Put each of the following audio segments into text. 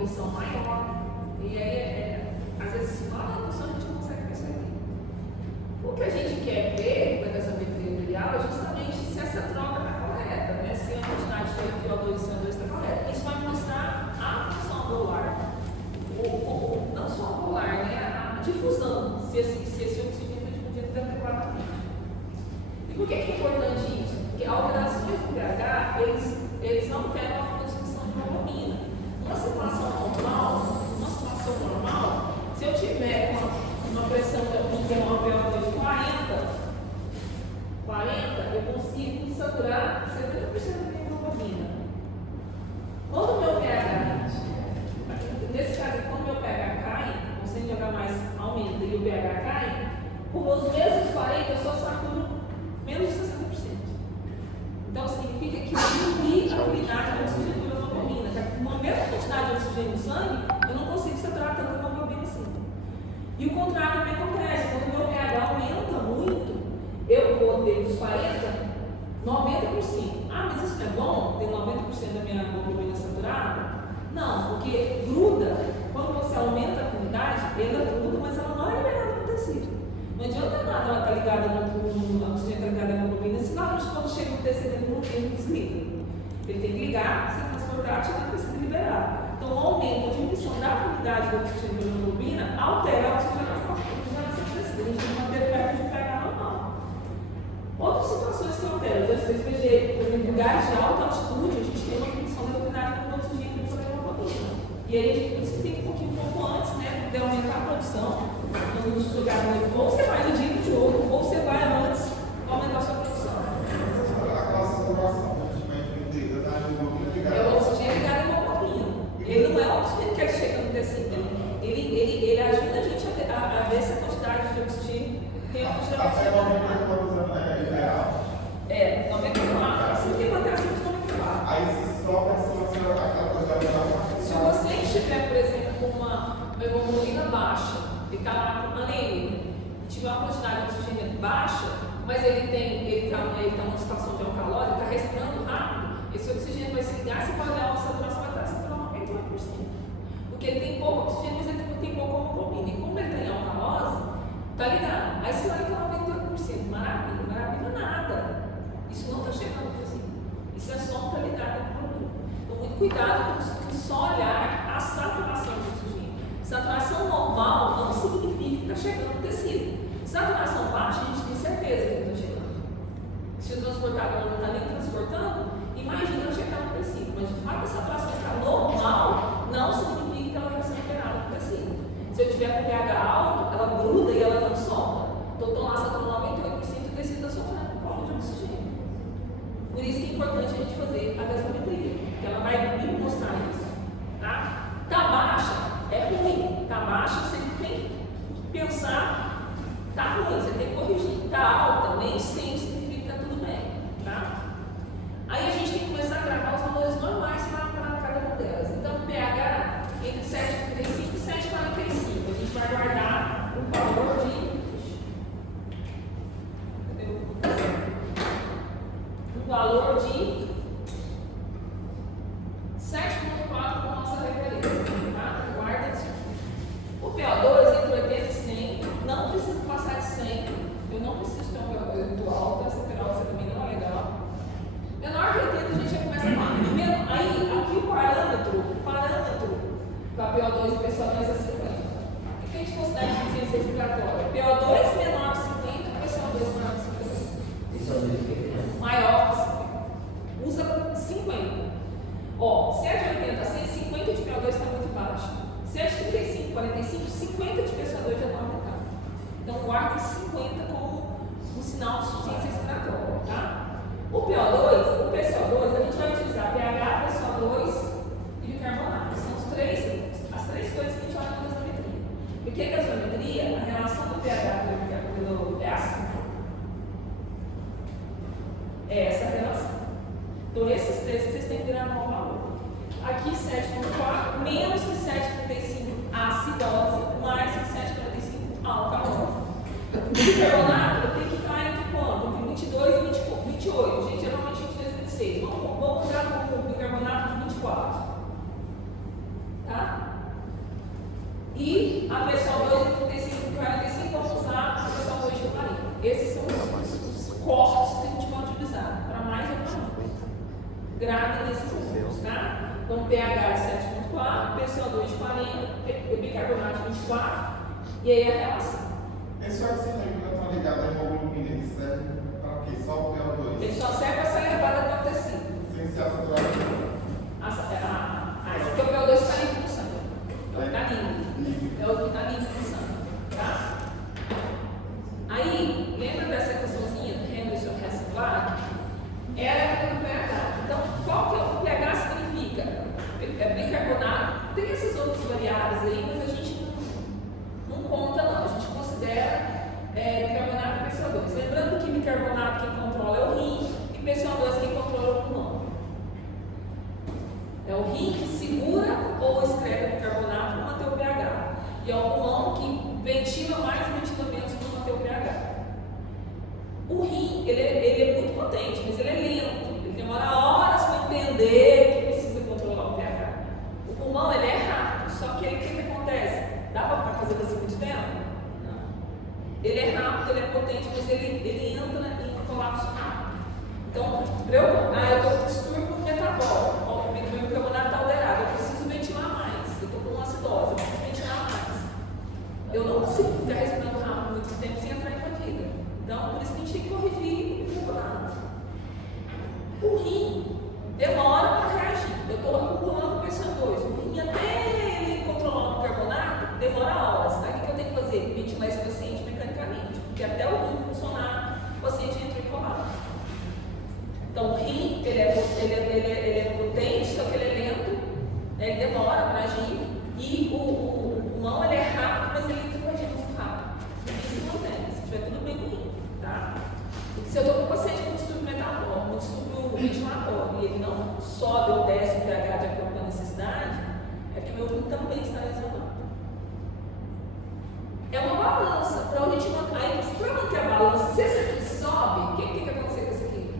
pressão maior. E aí, às vezes, lá na indução a gente não consegue perceber. O que a gente quer ver com a gasometria ideal é justamente se essa troca está correta, né? Se a quantidade de CO2 e CO2 está correta. Isso vai mostrar a função do ar, não só do ar, né? A difusão, se esse oxigênio está difundido adequadamente. E por que é importante isso? Porque alterações do pH, eles não têm uma condição de hemoglobina. Numa situação normal, se eu tiver uma pressão interna de 40, eu consigo saturar 70% da minha hemoglobina. Quando o meu pH, nesse caso, quando o meu pH cai, você jogar mais aumenta e o pH cai, com os mesmos 40 eu só saturo menos de 60%. Então significa que diminui a unidade de oxigênio da hemoglobina. Com a mesma quantidade de oxigênio no sangue, eu não consigo saturar tanto a hemoglobina assim. E o contrário também acontece. Quando o meu pH aumenta muito, eu vou ter dos 40, 90%. Ah, mas isso não é bom? Ter 90% da minha hemoglobina saturada? Não, porque gruda, quando você aumenta a afinidade, ela gruda, mas ela não é liberada no tecido. Não adianta nada ela estar ligada no oxigênio ligado à hemoglobina, senão quando chega no tecido ele não desliga. Ele tem que ligar, ser transportado, chegar no tecido liberado. Então, o aumento ou diminuição da afinidade do oxigênio pela hemoglobina altera a oxigenação do tecido. A gente tem que manter perto de pH normal. Outras situações que alteram, por exemplo, em lugares de alta altitude, a gente tem uma diminuição da afinidade do oxigênio pela hemoglobina. E aí a gente tem um pouco antes, né, de aumentar a produção. Quando a gente jogar muito, ou você vai no dia de ouro, ou você vai antes aumentar a sua produção. Aquela saturação, é o oxigênio ligado à hemoglobina. Ele não é o oxigênio que ele chega no tecido. Ele ajuda a gente a ver se a quantidade de oxigênio tem uma quantidade de oxigênio. É, 94. Assim tem uma alteração de 94. Aí se só aquela quantidade. Se você estiver, por exemplo, com uma hemoglobina baixa, ele está lá anêmico, tiver uma quantidade de oxigênio baixa, mas ele está numa situação de alcalose, ele está respirando rápido, esse oxigênio vai se ligar, se pode dar uma saturação, vai estar saturando 98%. Porque ele tem pouco oxigênio, mas ele tem pouco hemoglobina. E como ele está em alcalose, está ligado. Aí se olha que é 98%, maravilha nada. Isso não está chegando no tecido. Isso é só um está ligado à hemoglobina. Então, muito cuidado com só olhar a saturação do oxigênio. Saturação normal não significa que está chegando no tecido. Saturação baixa, a gente tem certeza que não está chegando. Se o transportador não está nem transportando, imagina chegar no tecido. Mas de fato a saturação está normal, não significa que ela está sendo liberada no tecido. Se eu tiver com pH alto, ela gruda e ela não solta. Então estou lá saturando 98% do tecido está sofrendo um pouco de oxigênio. Por isso que é importante a gente fazer a gasometria, que ela vai me mostrar isso. Tá baixa, é ruim. Tá baixa, você tem que pensar, tá ruim, você tem que corrigir. Tá alta, nem sempre significa que tá tudo bem, tá? Aí a gente tem que começar a gravar os valores normais para cada uma delas. Então, o pH entre 7,35 e 7,45. A gente vai guardar o valor de PO2 e PCO2 a 50. O que a gente considera insuficiência respiratória? PO2 menor que 50, PCO2 maior que 50. Maior que 50. Usa 50. Ó, 7,80 a 150 de PO2 está muito baixo. 7,35, 45, 50 de PCO2 já está aumentado. Então, guarda 50 como um sinal de insuficiência respiratória, tá? O PO2, o PCO2, a gente vai utilizar pH, PCO2 e bicarbonato. São as três coisas que a gente olha na gasometria. O que é gasometria? A relação do pH pelo pH é essa relação. Então, esses três vocês têm que virar um valor. Aqui, 7,4, menos que 7,35 acidose, mais que 7,45 alcalose. O bicarbonato tem que cair entre quanto? Entre 22 e 28. Gente, geralmente 22 e 26. Vamos usar como bicarbonato de 24. Tá? para o pessoal 2 de 35 para 45, vamos usar para o pessoal 2 de 40. Esses são os cortes que a gente vai utilizar, para mais ou para menos. Grave nesses números, tá? Então, pH de 7,4, PCO2 de 40, bicarbonato de 24, e aí a relação. Esse oxigênio que não está ligado à hemoglobina, ele serve para quê? Só o PO2? Ele só serve para sair levada do tecido. Sem ser a saturação. Esse aqui é o PO2 que está limpo no sangue. É o que está limpo. É o que está limpo no sangue, tá? Aí, lembra dessa equaçãozinha do Henry sobre reservoir? Era o pH. Então, qual que é o pH significa? É bicarbonato. Tem essas outras variáveis aí, mas a gente não conta não. A gente considera bicarbonato e PCO2. Lembrando que bicarbonato quem controla é o rim e PCO2 quem controla é o pulmão. É o rim que segura ou excreta o bicarbonato para manter o pH. E é o pulmão que ventila mais e ventila menos para manter o pH. O rim, ele é muito potente, mas ele é lento. Ele demora horas para entender que precisa controlar o pH. O pulmão, ele é rápido, só que o que acontece? Dá para fazer assim muito tempo? Não. Ele é rápido, ele é potente, mas ele entra em colapso rápido. Então, eu estou com distúrbio metabólico. O meu bicarbonato está alterado. Eu preciso ventilar mais. Eu estou com uma acidose, eu preciso ventilar mais. Eu não consigo ficar respirando rápido muito tempo sem entrar em fadiga. Então, por isso que a gente tem que corrigir o bicarbonato. O rim demora para reagir. Eu estou acumulando PCO2. O rim, até ele controlar o bicarbonato, demora horas. Tá? O que eu tenho que fazer? Ventilar esse paciente mecanicamente. Porque até o rim funcionar, o paciente entra em colapso. Então, o rim, ele é potente, só que ele é lento, ele demora para agir. E o pulmão, ele é rápido, mas ele fica agindo muito rápido. Isso se mantém, se tiver tudo bem no rim, tá? Se eu estou com um paciente com distúrbio metabólico, um distúrbio ventilatório, e ele não sobe ou desce o pH de acordo com a necessidade, é porque o meu rim também está lesionado. É uma balança. Para a gente manter, para manter a balança, se esse aqui sobe, o que vai acontecer com esse aqui?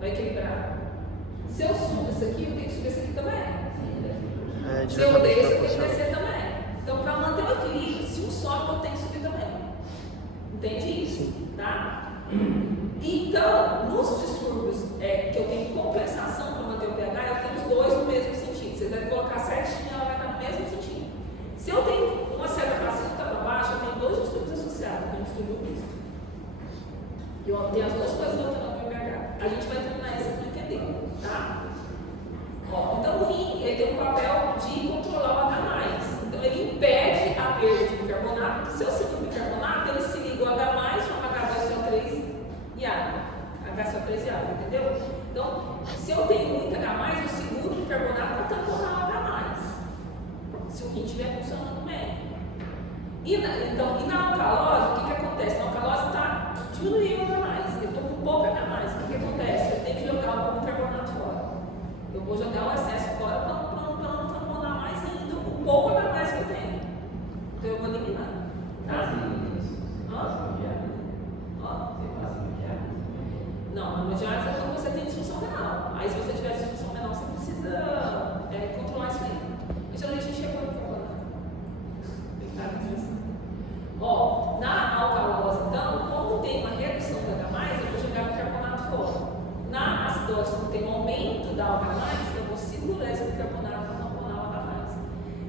Vai equilibrar. Se eu subo esse aqui, eu tenho que subir esse aqui também. Se eu desço, eu tenho que descer também. Então, para manter o equilíbrio, se um sobe, eu tenho que subir também. Entende isso? Tá? Então, nos distúrbios que eu tenho compensação para manter o pH, eu tenho os dois no mesmo sentido. Você deve colocar certinho, ela vai estar no mesmo sentido. Se eu tenho uma certa placenta para baixo, eu tenho dois distúrbios associados, com um distúrbio misto. E eu tenho as duas coisas voltando ao pH. A gente vai terminar isso para entender, tá? Então o rim, ele tem um papel de controlar o H+. Então ele impede a perda de bicarbonato, porque se eu seguro o bicarbonato, ele se liga ao H+, forma H2CO3 e água. HCO3 e água, entendeu? Então, se eu tenho muito H+, eu seguro o bicarbonato para tamponar o H+. Se o rim estiver funcionando bem. E na alcalose, o que acontece? Na alcalose está diminuindo o H+. Eu estou com pouco H+. O que acontece? Eu tenho que jogar um pouco de bicarbonato fora. Eu vou jogar o excesso fora para não tamponar mais ainda o pouco H+ que eu tenho. Então eu vou eliminar. Tá? Não, na hemodiálise é quando você tem disfunção renal. Aí se você tiver disfunção renal, você precisa controlar isso aí. Mas geralmente a gente chegou no bicarbonato. Tem que estar disso. Na alcalose, então, como tem uma redução do H+, eu vou jogar bicarbonato fora. Na acidose, quando tem um aumento da H+, eu vou segurar esse bicarbonato para tamponar o H+.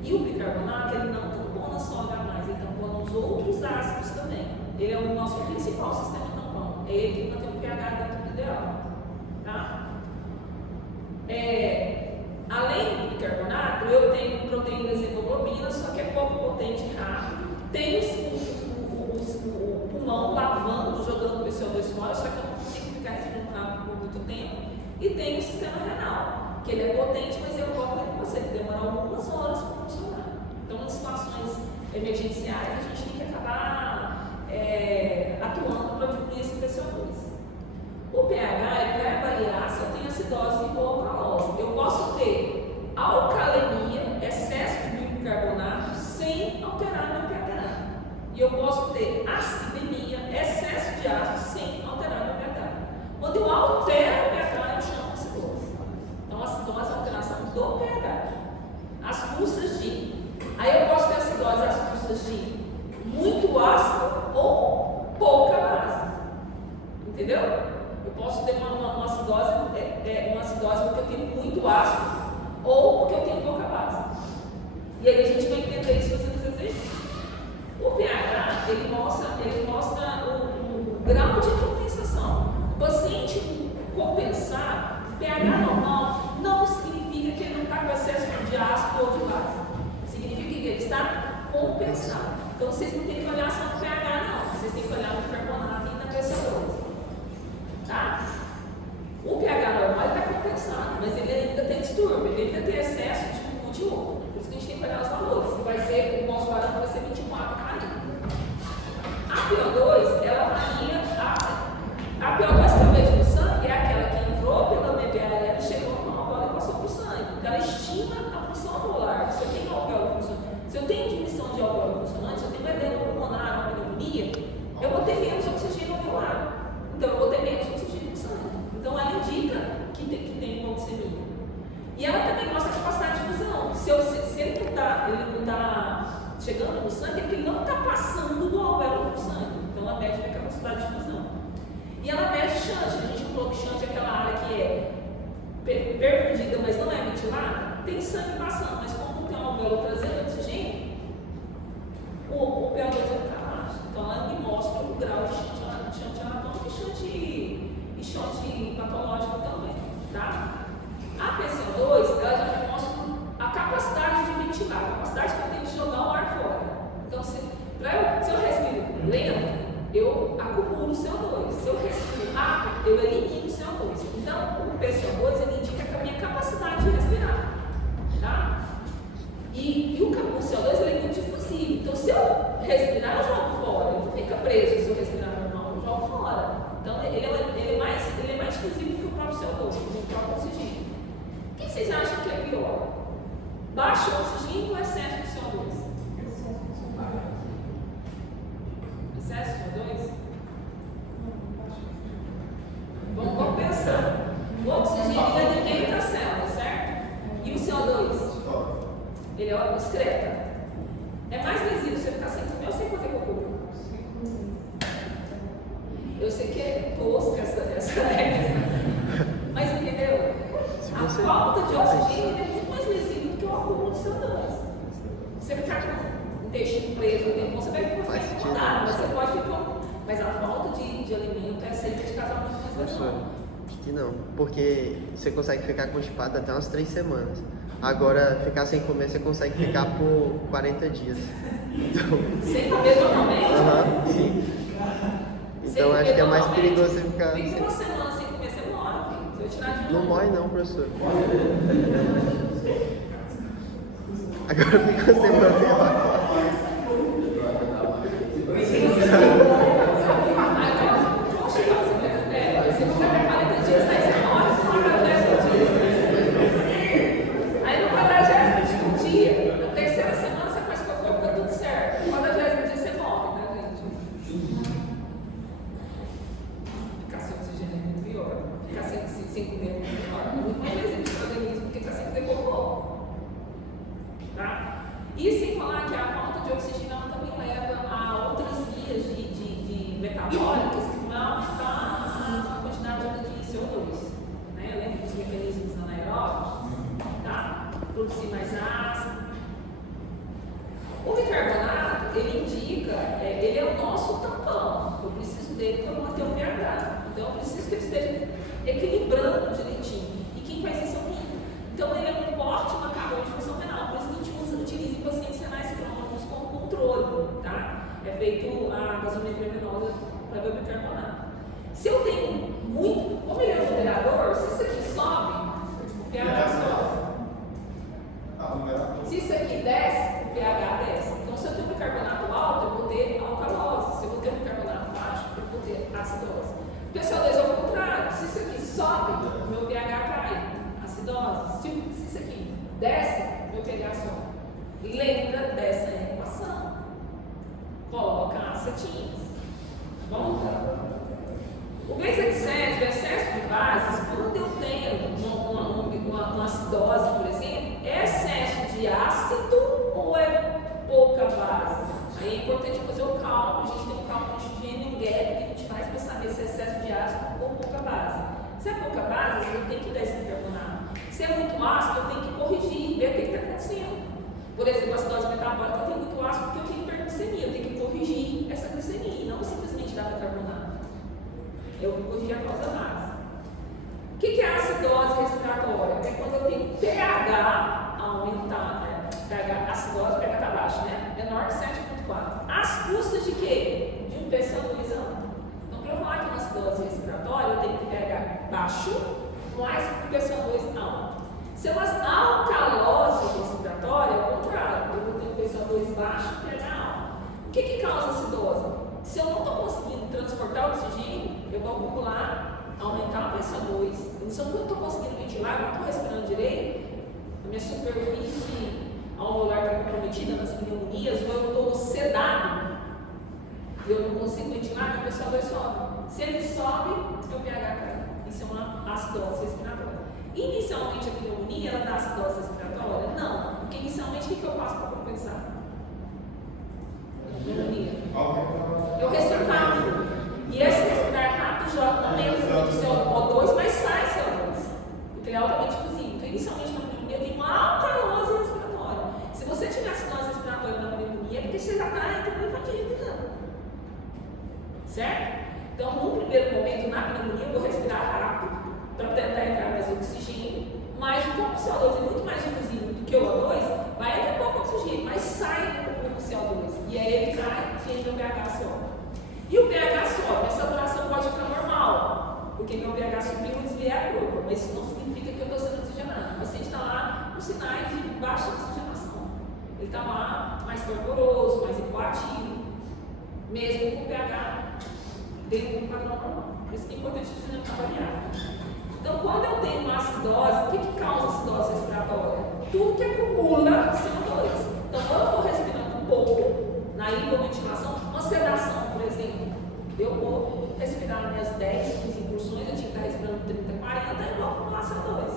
E o bicarbonato, ele não tampona só o H+, ele tampona os outros ácidos também. Ele é o nosso principal sistema de tampão. É ele que mantém o pH dentro do ideal. Tá? Além do bicarbonato, eu tenho proteínas e hemoglobina, só que é pouco potente e rápido. Tem o pulmão lavando, jogando o PCO2 fora, só que eu não consigo ficar respirando rápido por muito tempo. E tem o sistema renal, que ele é potente, mas eu vou falar com você, ele demora algumas horas para funcionar. Então, em situações emergenciais, a gente tem que acabar atuando para diminuir esse PCO2. O pH ele vai avaliar se eu tenho acidose ou alcalose. Eu posso ter alcalemia, excesso de bicarbonato, sem alterar meu pH. E eu posso ter acidemia, excesso de ácido, sem alterar meu pH. Quando eu altero o pH, eu chamo acidose. Então, a acidose é a alteração do pH. As custas de. Aí eu chances de muito ácido ou pouca base. Entendeu? Eu posso ter uma acidose porque eu tenho muito ácido ou porque eu tenho pouca base. E aí a gente vai entender isso fazendo os exercícios. O pH, ele mostra o grau de compensação. O paciente compensar, pH normal, não significa que ele não está com excesso de ácido ou de base. Significa que ele está compensado. Então vocês não têm que olhar só no pH, não. Vocês têm que olhar no bicarbonato e na PCO2. Tá? O pH normal está compensado, mas ele ainda tem distúrbio, ele ainda tem excesso de um de outro. Por isso que a gente tem que olhar os valores. Que vai ser, o nosso parâmetro vai ser 24 caindo. A PO2, ela varia. A PO2 que eu vejo no sangue é aquela que entrou pela BPAL e chegou no alvéolo e passou para o sangue. Então ela estima a função alveolar. Se eu tenho alvéolo funcionante, se eu tenho diminuição de alvéolo funcionante, se eu tenho edema pulmonar, uma pneumonia, eu vou ter menos oxigênio alveolar. Então eu vou ter menos oxigênio no sangue. Então ela indica que tem hipoglicemia. E ela também mostra a capacidade de fusão. Se ele não está chegando no sangue, é porque ele não está passando do alvéolo para o sangue. Então ela mede a capacidade de fusão. E ela mede shunt. A gente falou que shunt é aquela área que é perfundida, mas não é ventilada. Tem sangue passando, mas como não tem um alvéolo trazendo oxigênio, o PO2 vai ficar baixo. Então ela me mostra o grau de shunt anatômico e shunt patológico também. Tá? A PCO2, ela já me mostra a capacidade de ventilar, a capacidade que eu tenho de jogar o ar fora. Então, se eu respiro lento, eu acumulo CO2. Se eu respiro rápido, eu elimino CO2. Então, o PCO2 ele indica a minha capacidade de respirar. Tá? E o CO2 ele é muito difusível. Então, se eu respirar, eu jogo fora. Ele não fica preso se eu respirar normal, eu jogo fora. Então, ele é mais difusível que o próprio CO2, que o próprio oxigênio. O que vocês acham que é pior? Baixo oxigênio ou excesso de CO2? Excesso de CO2? Vamos pensar. O oxigênio ele alimenta a célula, certo? E o CO2? Ele é excreta. É mais visível você ficar sem comer ou sem fazer cocô? Eu sei que é tosca essa regra, mas entendeu? A falta de oxigênio é muito mais visível do que o acúmulo de CO2. Você ficar com o intestino preso, você vai ficar incomodado, mas você pode ficar. Mas a falta de alimento é sempre de causar muito mais lesão. Acho que não, porque você consegue ficar constipado até umas 3 semanas. Agora, ficar sem comer, você consegue ficar por 40 dias. Então... Sem comer totalmente? Sim. Então acho que é mais perigoso você ficar. Fica uma semana sem comer, você morre. Se eu tirar de novo. Não morre não, professor. Agora fica uma semana sem morrer. Você fica até 40 dias, aí você morre no 40 dias. Aí no 40º dia, na terceira semana você faz cocô, fica tudo certo. No 40º dia você morre, né, gente? Ficar sem oxigênio é muito pior. Ficar sem comer é muito pior. Muito mais resistente para o organismo do que ficar sem fazer cocô. Tá? E sem falar que a falta de oxigênio ela também leva a outras vias de metabólicas que vão aumentar a quantidade de CO2. Né? Lembra dos mecanismos anaeróbicos? Tá? Produzir mais ácido. O bicarbonato, ele indica, ele é o nosso tampão. Eu preciso dele para manter o pH. Então eu preciso que ele esteja equilibrando direitinho. E quem faz isso é o rim. Então ele é um forte marcador de função renal. Por isso que a gente utiliza em pacientes renais crônicos como controle. Tá? É feito a gasometria venosa para ver o bicarbonato. Se eu tenho muito, como ele é um numerador, se isso aqui sobe, o pH sobe. Se isso aqui desce, o pH desce. Então, se eu tenho um bicarbonato alto, eu vou ter alcalose. Se eu vou ter um bicarbonato baixo, eu vou ter acidose. O PCO2 é o contrário. Se isso aqui sobe, o meu pH cai, acidose. Se isso aqui desce, o meu pH sobe. E lembra dessa equação. Coloca acetins. Tá bom? O benzexete, o excesso de bases, quando eu tenho uma acidose, por exemplo, é excesso de ácido ou é pouca base? Aí é importante fazer o cálculo, a gente tem um cálculo de oxigênio, um gap que a gente faz para saber se é excesso de ácido ou pouca base. Se é pouca base, eu tenho que dar esse bicarbonato. Se é muito ácido, eu tenho que corrigir, ver o que está acontecendo. Por exemplo, a acidose metabólica tem muito ácido porque eu tenho hiperglicemia, eu tenho que corrigir essa glicemia, não simplesmente dar bicarbonato. Eu vou corrigir a causa base. O que é a acidose respiratória? É quando eu tenho pH aumentado, né? pH, acidose, pH está baixo, né? Menor que 7,4. Às custas de quê? De um PCO2 alto. Então, para eu falar que é uma acidose respiratória, eu tenho que pH baixo, mais um PCO2 alto. Se é uma alcalose respiratória, é o contrário. Eu vou ter um PCO2 baixo e pH alto. O que causa acidose? Se eu não estou conseguindo transportar o oxigênio, eu vou acumular, aumentar o PCO2. Se eu não estou conseguindo ventilar, não estou respirando direito, a minha superfície alveolar está comprometida nas pneumonias, ou eu estou sedado e eu não consigo ventilar, meu PCO2 sobe. Se ele sobe, meu pH cai. Isso é uma acidose respiratória. Inicialmente a pneumonia ela dá acidose respiratória? Não, porque inicialmente o que eu faço para compensar? Pneumonia. Eu respiro rápido. E esse respirar rápido joga menos muito CO2, mas sai CO2. Porque ele é altamente fusível. Então, inicialmente na pneumonia tem uma alcalose respiratória. Se você tiver acidose respiratória na pneumonia, é porque você já está entrando em fadiga já. Certo? Então, no primeiro momento, na pneumonia, eu vou respirar rápido para tentar entrar mais oxigênio, mas como o CO2 é muito mais difusível do que o O2, vai entrar pouco oxigênio, mas sai o CO2. E aí ele cai e aí o pH sobe. E o pH sobe, a saturação pode ficar normal, porque meu pH subiu e desviei a curva, mas isso não significa que eu estou sendo oxigenado. O paciente está lá com sinais de baixa oxigenação. Ele está lá mais fervoroso, mais hipoativo, mesmo com o pH dentro do padrão normal. Por isso que é importante a gente avaliar. Então, quando eu tenho uma acidose, o que causa acidose respiratória? Tudo que acumula CO2. Então, quando eu estou respirando um pouco, na hipoventilação, uma sedação, por exemplo, eu vou respirar minhas 10, 15 incursões, eu tinha que estar respirando 30, 40, eu vou acumular CO2.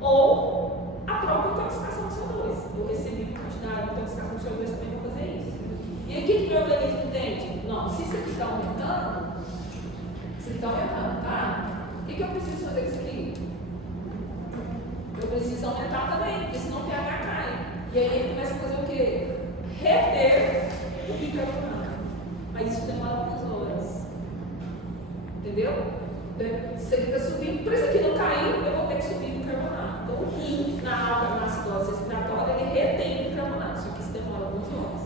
Ou a própria intoxicação de CO2. Eu recebi quantidade de intoxicação de CO2 também vou fazer isso. E aí, o que meu organismo entende? Não, se isso aqui está aumentando, tá? O que eu preciso fazer com isso aqui? Eu preciso aumentar também, porque senão o pH cai. E aí ele começa a fazer o quê? Reter o bicarbonato. Mas isso demora algumas horas. Entendeu? Se ele está subindo, por isso aqui não caiu, eu vou ter que subir o bicarbonato. Então o rim, na acidose respiratória, ele retém o bicarbonato, só que isso demora algumas horas.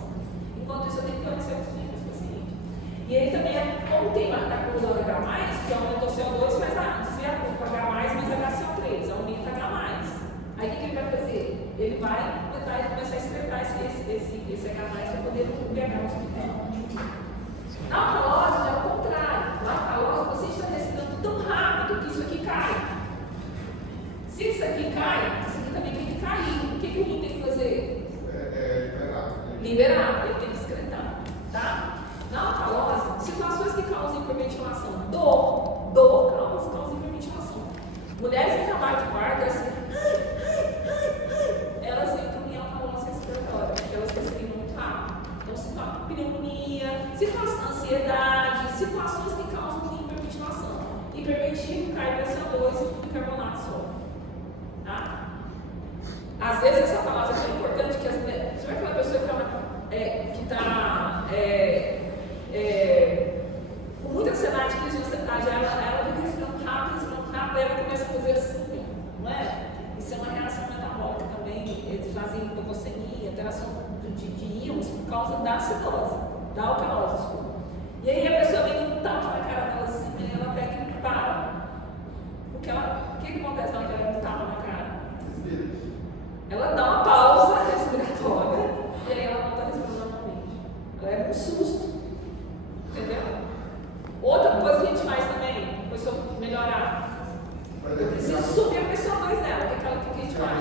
Enquanto isso, eu tenho que fornecer oxigênio para esse paciente. E ele também, como tem a curva H+, que aumentou o CO2, faz desvia a curva H+, mais HCO3, aumenta H+. Aí o que ele vai fazer? Ele vai começar a excretar esse H+, para poder pegar o hospital. Na alcalose, já é o contrário. Na alcalose, você está respirando tão rápido que isso aqui cai. Se isso aqui cai, isso aqui também tem que cair. O que o rim tem que fazer? Liberar, ele tem que excretar. Tá? Na alcalose, situações que causam hiperventilação. Dor causa hiperventilação. Mulheres que trabalham de parto, assim, elas entram em alcalose respiratória, porque elas respiram muito rápido. Então, situação de pneumonia, situação de ansiedade, situações que causam hiperventilação. Hiperventivo, cai PCO2 e bicarbonato sobe. Tá? Às vezes essa palavra é tão importante que as mulheres. Você vai aquela pessoa que está com muita ansiedade, crise de ansiedade, ela fica respirando rápido, ela começa a fazer assim, não é? Isso é uma reação metabólica também, eles fazem hipoglicemia, alteração de íons por causa da acidose, da alcalose, desculpa. E aí a pessoa vem um tapa na cara dela assim, e ela pega e para. O que acontece na hora que ela dá um tapa na cara? Ela dá uma pausa respiratória e aí ela volta a respirar normalmente. Ela leva um susto. Entendeu? Outra coisa que a gente faz também, depois se eu melhorar, eu preciso subir a PCO2 dela. O que a gente faz?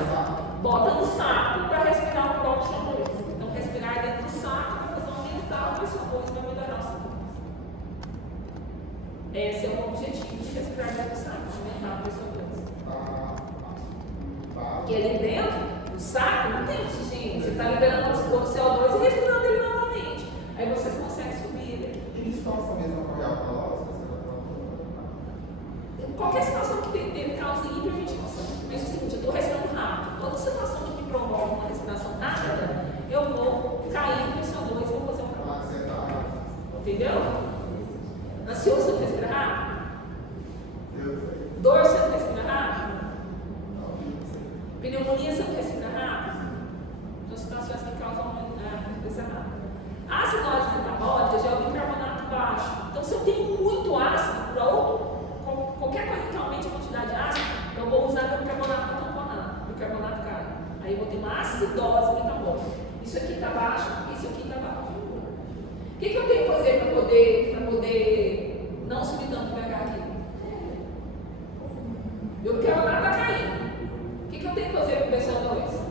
Bota no saco para respirar o próprio CO2. Então, respirar dentro do saco para fazer aumentar o PCO2 para melhorar o CO2. Esse é o objetivo de respirar dentro do saco, aumentar o PCO2. Porque ali dentro do saco não tem oxigênio. Você está liberando o CO2 e respirando ele novamente. acidose metabólica. Isso aqui está baixo, isso aqui está baixo. O que eu tenho que fazer para poder não subir tanto o pH aqui? Eu não quero nada caindo. O que eu tenho que fazer para o PCO2?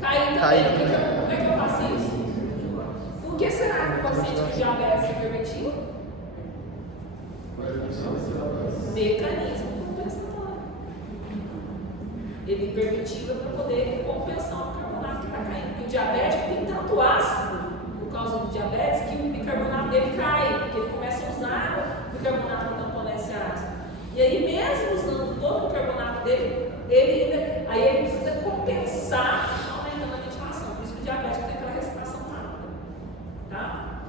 Cair também. Como é que eu faço isso? Por que será que o paciente com diabetes hipertensivo? Mecanismo compensatório. Ele hiperventiva para poder compensar o bicarbonato que está caindo. Porque o diabético tem tanto ácido por causa do diabetes que o bicarbonato dele cai, porque ele começa a usar o bicarbonato para tamponar esse ácido. E aí, mesmo usando todo o bicarbonato dele, aí ele precisa compensar aumentando a ventilação. Por isso que o diabético tem aquela respiração rápida. Tá?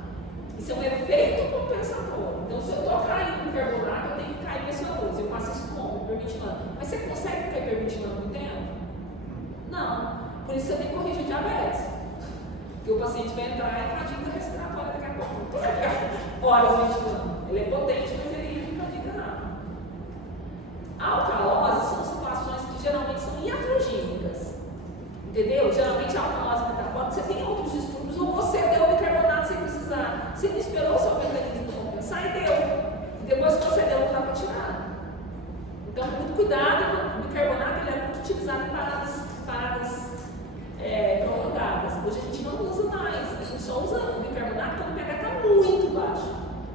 Isso é um efeito compensatório. Então, se eu estou caindo no bicarbonato, eu tenho que cair nesse CO2. Eu faço isso como? Hiperventilando. Mas você consegue ficar hiperventilando muito tempo? Não. Por isso você tem que corrigir o diabetes. Porque o paciente vai entrar em fadiga respiratória daqui a pouco. Não vai ficar horas ventilando. Ele é potente, mas ele não tem fadiga nada. Alcalose são situações que geralmente são iatrogênicas. Entendeu? Geralmente a alcalose metabólica, você tem outros distúrbios, ou você deu bicarbonato sem precisar. Você não esperou o seu mecanismo compensar e deu. E depois que você deu, não dá para tirar. Então, muito cuidado, o bicarbonato ele é muito utilizado em paradas prolongadas. Hoje a gente não usa mais, a gente só usa o bicarbonato quando o pH está muito baixo.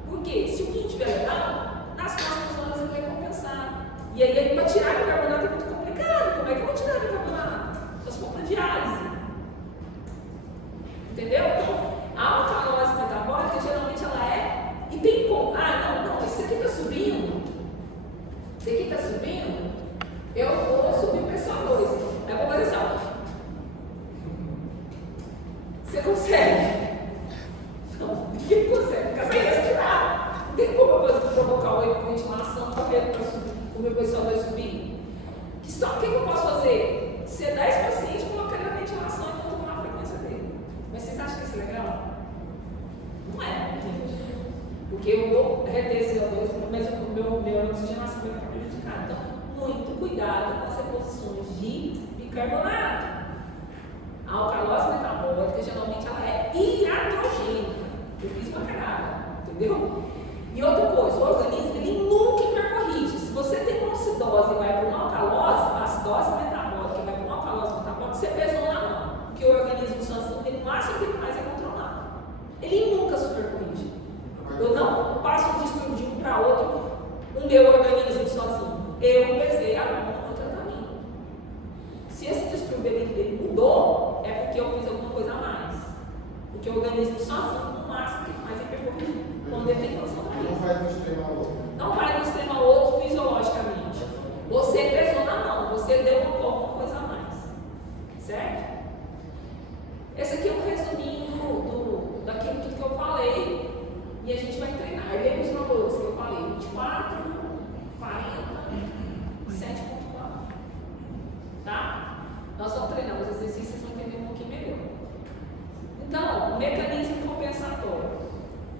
Por quê? Se o rim estiver legal, nas próximas horas ele vai compensar. E aí, para tirar o bicarbonato é muito complicado. Como é que eu vou tirar o bicarbonato? Se for para diálise. Entendeu? Então, a alcalose metabólica, geralmente ela é. E tem como. Não, isso aqui está subindo. Isso aqui está subindo. Eu vou subir o PCO2. Aí eu vou fazer assim, ó. Você consegue? Não, ninguém consegue. Fica sem respirar. Não tem como eu provocar uma hipoventilação para o meu PCO2 subir. O que eu posso fazer? Sedar esse paciente, colocar ele na ventilação e controlar a frequência dele. Mas vocês acham que isso é legal? Não é, gente. Porque eu vou reter esse CO2, mas o meu oxigenação vai ficar prejudicada. Então, muito cuidado com as reposições de bicarbonato. A alcalose metabólica, geralmente, ela é iatrogênica. Eu fiz uma cagada, entendeu? E outra coisa, o organismo, ele nunca hipercorrige. Se você tem uma acidose e vai para uma alcalose, a acidose metabólica vai para uma alcalose metabólica, você pesou na mão. Porque o organismo sozinho, ele máximo que ele faz é controlar. Ele nunca supercorrige. Eu não passo um distúrbio de um para outro, o meu organismo sozinho. Eu pesei a mão no tratamento. Se esse distúrbio ele mudou, é porque eu fiz alguma coisa a mais. Porque o organismo sozinho, no máximo que ele faz é hipercorrigir. Quando ele tem condição para isso. Não vai de um extremo ao outro. Não vai de um extremo ao outro fisiologicamente. Você pesou na mão, você deu alguma coisa a mais. Certo? Esse aqui é um resuminho daquilo tudo que eu falei. E a gente vai treinar. Lembra os valores que eu falei? 24, 40, 7.4. Tá? Nós vamos treinar os exercícios, vocês vão entender um pouquinho melhor. Então, o mecanismo compensatório.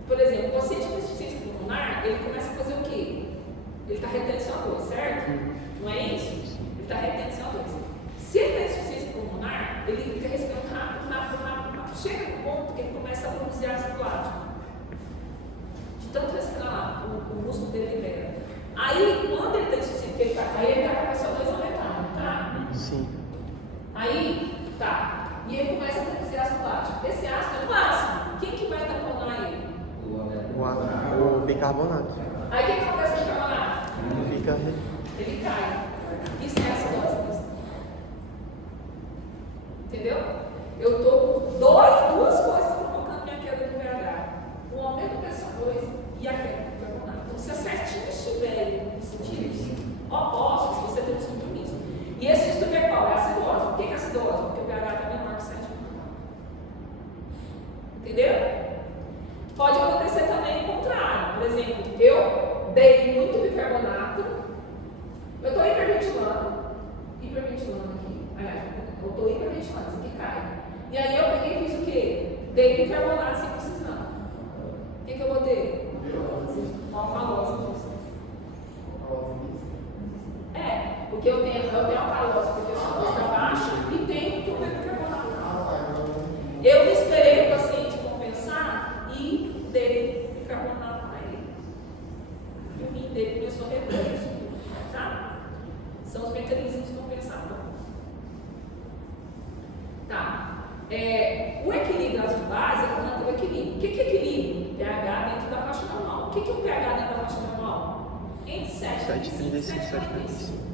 Por exemplo, o paciente com insuficiência pulmonar, ele começa a fazer o quê? Ele está retendo CO2, certo? Não é isso? Ele está retendo CO2. Se ele tem insuficiência pulmonar, ele fica respirando rápido. Chega no ponto que ele começa a produzir ácido lático. De tanto respirar, o músculo dele libera. Aí, quando ele tem insuficiência, aí ele está com a CO2 aumentando, tá? Sim. Aí, tá. E ele começa a produzir ácido lático. Esse ácido é o máximo. Quem que vai tamponar ele? O bicarbonato. Aí o que acontece com o bicarbonato? Fica. Ele cai. Isso é acidose. Entendeu? Eu estou com duas coisas provocando minha queda do pH. O aumento do PCO2 e a queda do bicarbonato. Então, se a certinha estiver em sentidos opostos, você tem um distúrbio misto. E esse distúrbio é qual? É a acidose. Por que é acidose? Porque o pH está menor que 7.4. Entendeu? Pode acontecer também o contrário. Por exemplo, eu dei muito bicarbonato, eu estou hiperventilando aqui. Eu estou hiperventilando, isso aqui cai. E aí eu peguei e fiz o quê? Dei bicarbonato sem precisar. O que eu vou ter? Uma alcalose. Porque eu tenho alcalose porque a CO2 está baixa e tenho que ter bicarbonato. Eu não esperei o paciente compensar e dele bicarbonato para ele. E o rim dele começou a recolher isso tudo, tá? São os mecanismos compensatórios. Tá. O equilíbrio das bases é manter o equilíbrio. O que é equilíbrio? pH dentro da faixa normal. O que é o pH dentro da faixa normal? Entre 7,35 e 7,45.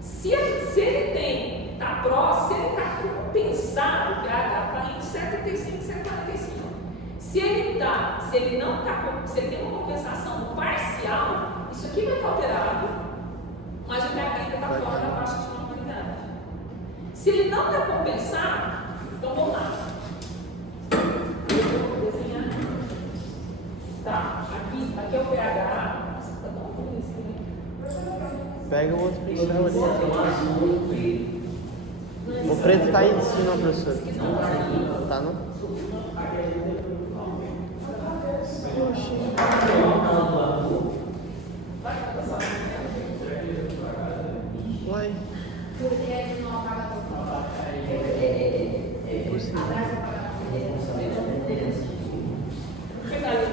Se ele está próximo, se ele está compensado, o pH está entre 7,35 e 7,45. Se ele não está, se ele tem uma compensação parcial, isso aqui vai estar alterado, mas o pH ainda está fora da faixa de normalidade. Se ele não está compensado, então vamos lá. Eu vou desenhar. Tá, aqui é o pH. Nossa, tá tão ruim isso aqui. Pega o outro pincel ali. O preto tá aí em cima, professor. Tá, não? Uai. Verdade.